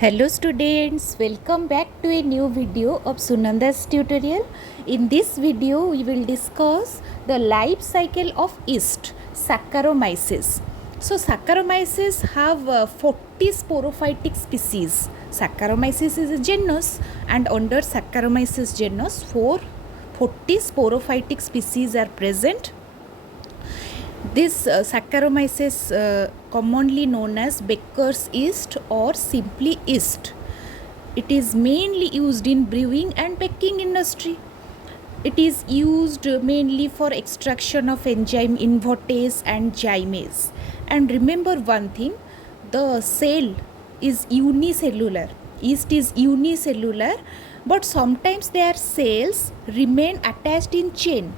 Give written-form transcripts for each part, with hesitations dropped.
Hello students, welcome back to a new video of Sunanda's tutorial. In this video, we will discuss the life cycle of yeast, Saccharomyces. So Saccharomyces have 40 sporophytic species. Saccharomyces is a genus, and under Saccharomyces genus, 40 sporophytic species are present. This Saccharomyces commonly known as Baker's yeast or simply yeast. It is mainly used in brewing and baking industry. It is used mainly for extraction of enzyme invertase and gymase. And remember one thing, the cell is unicellular. Yeast is unicellular, but sometimes their cells remain attached in chain,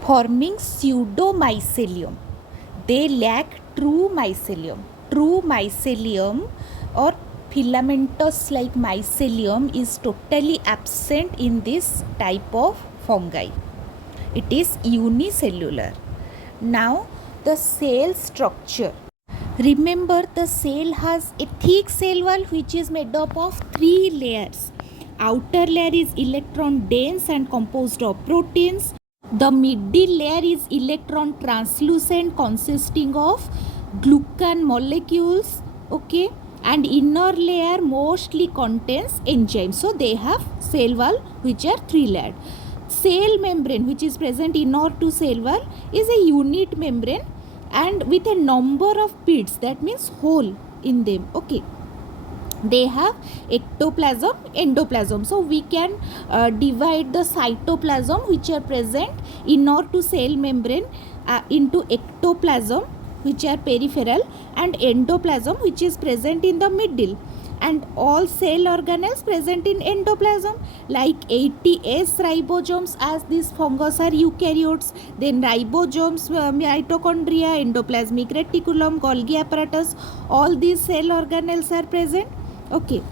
forming pseudomycelium. They lack true mycelium. True mycelium or filamentous like mycelium is totally absent in this type of fungi. It is unicellular. Now the cell structure. Remember, the cell has a thick cell wall which is made up of 3 layers. Outer layer is electron dense and composed of proteins. The middle layer is electron translucent consisting of glucan molecules, okay, and inner layer mostly contains enzymes. So they have cell wall which are 3 layered. Cell membrane which is present inner to cell wall is a unit membrane and with a number of pits, that means hole in them, okay. They have ectoplasm, endoplasm. So we can divide the cytoplasm which are present inner to cell membrane into ectoplasm which are peripheral and endoplasm which is present in the middle, and all cell organelles present in endoplasm like 80S ribosomes, as these fungus are eukaryotes, then ribosomes, mitochondria, endoplasmic reticulum, Golgi apparatus, all these cell organelles are present, okay.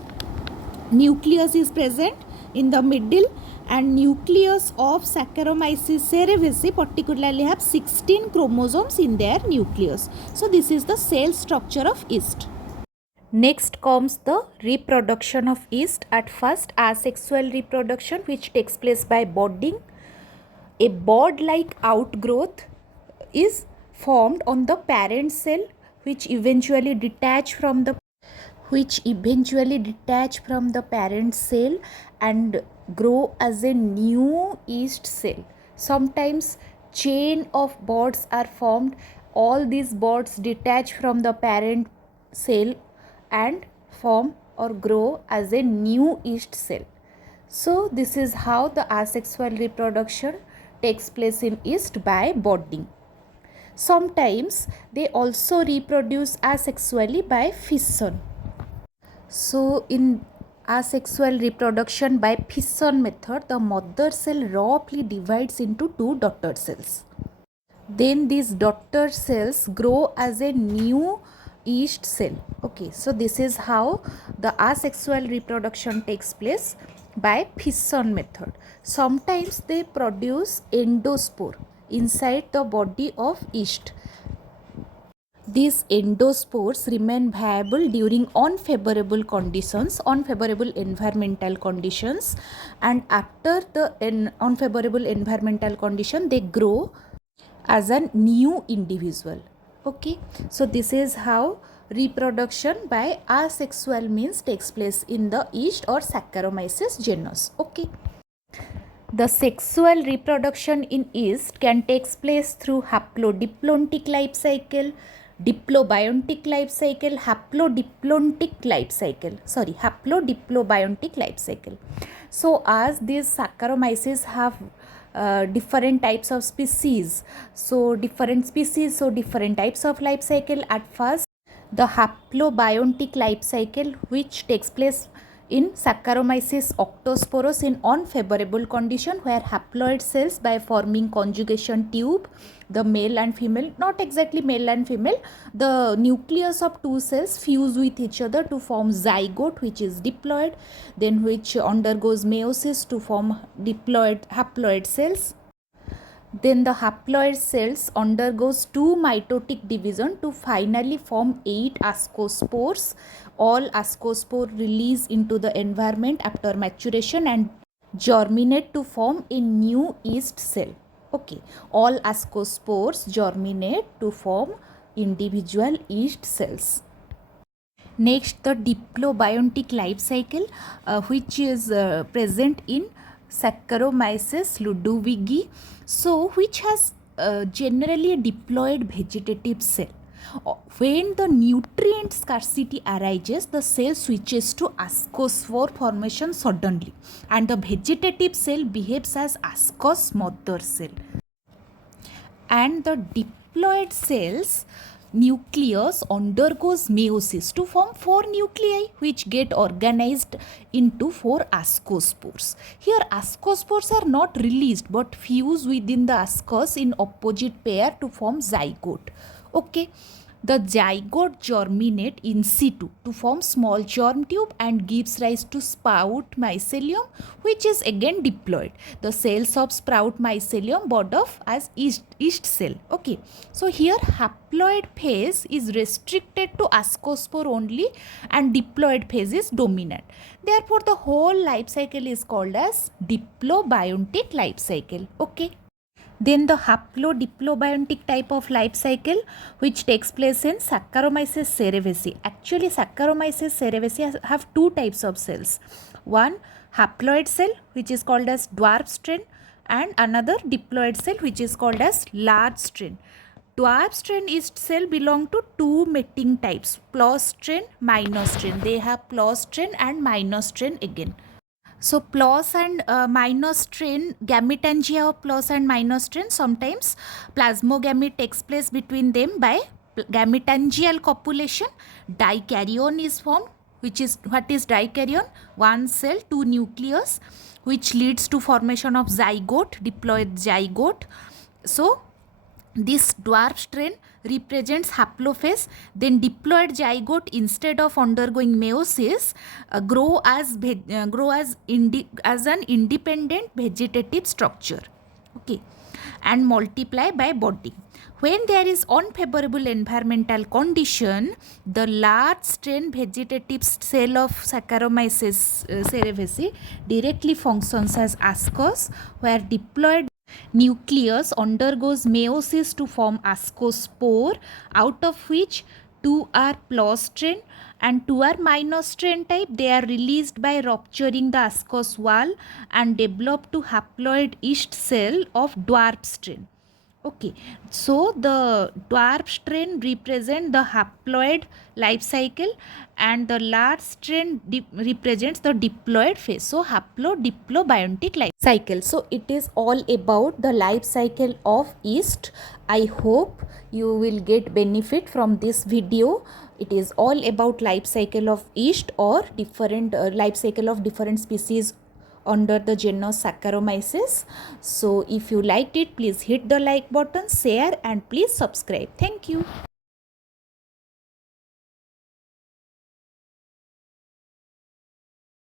Nucleus is present in the middle, and nucleus of Saccharomyces cerevisiae particularly have 16 chromosomes in their nucleus. So this is the cell structure of yeast. Next comes the reproduction of yeast. At first, asexual reproduction which takes place by budding. A bud-like outgrowth is formed on the parent cell which eventually detach from the parent cell and grow as a new yeast cell. Sometimes chain of buds are formed. All these buds detach from the parent cell and form or grow as a new yeast cell. So this is how the asexual reproduction takes place in yeast by budding. Sometimes they also reproduce asexually by fission. So in asexual reproduction by fission method, the mother cell roughly divides into 2 daughter cells. Then these daughter cells grow as a new yeast cell. Okay, so this is how the asexual reproduction takes place by fission method. Sometimes they produce endospore inside the body of yeast. These endospores remain viable during unfavorable conditions, unfavorable environmental conditions, and after the unfavorable environmental condition, they grow as a new individual. Okay, so this is how reproduction by asexual means takes place in the yeast or Saccharomyces genus. Okay. The sexual reproduction in yeast can take place through haplodiplontic life cycle, diplobiontic life cycle, haplodiplobiontic life cycle. So as these Saccharomyces have different types of species, so different types of life cycle. At first, the haplobiontic life cycle which takes place in Saccharomyces octosporos in unfavorable condition, where haploid cells by forming conjugation tube, the male and female, not exactly male and female, the nucleus of 2 cells fuse with each other to form zygote which is diploid, then which undergoes meiosis to form diploid haploid cells. Then the haploid cells undergoes 2 mitotic division to finally form 8 ascospores. all ascospore release into the environment after maturation and germinate to form a new yeast cell. Okay, all ascospores germinate to form individual yeast cells. Next, the diplobiontic life cycle, which is present in Saccharomyces ludwigi, so which has generally a diploid vegetative cell. When the nutrient scarcity arises, the cell switches to ascospore formation suddenly, and the vegetative cell behaves as ascos mother cell. And the diploid cells nucleus undergoes meiosis to form 4 nuclei which get organized into 4 ascospores. Here ascospores are not released but fuse within the ascos in opposite pair to form zygote. Okay. The zygote germinate in situ to form small germ tube and gives rise to sprout mycelium, which is again diploid. The cells of sprout mycelium bud off as yeast cell. Okay. So here haploid phase is restricted to ascospore only and diploid phase is dominant. Therefore, the whole life cycle is called as diplobiontic life cycle. Okay. Then the haplodiplobiontic type of life cycle which takes place in Saccharomyces cerevisiae. Actually Saccharomyces cerevisiae have two types of cells. One haploid cell which is called as dwarf strain and another diploid cell which is called as large strain. Dwarf strain yeast cell belong to two mating types, plus strain, minus strain. They have plus strain and minus strain again. So plus and minus strain, gametangia of plus and minus strain, sometimes plasmogamy takes place between them by gametangial copulation. Dikaryon is formed, which is what is dikaryon? One cell, two nucleus, which leads to formation of zygote, diploid zygote. So this dwarf strain represents haplophase, then diploid zygote instead of undergoing meiosis grow as an independent vegetative structure. Okay, and multiply by budding. When there is unfavorable environmental condition, the large strain vegetative cell of Saccharomyces cerevisiae directly functions as ascos, where diploid nucleus undergoes meiosis to form ascospore, out of which two are plus strain and two are minus strain type. They are released by rupturing the ascos wall and develop to haploid yeast cell of dwarf strain. Okay, so the dwarf strain represent the haploid life cycle and the large strain represents the diploid phase. So haplodiplobiontic life cycle. So it is all about the life cycle of yeast. I hope you will get benefit from this video. It is all about life cycle of yeast or different life cycle of different species under the genus Saccharomyces. So if you liked it, please hit the like button, share and please subscribe. Thank you.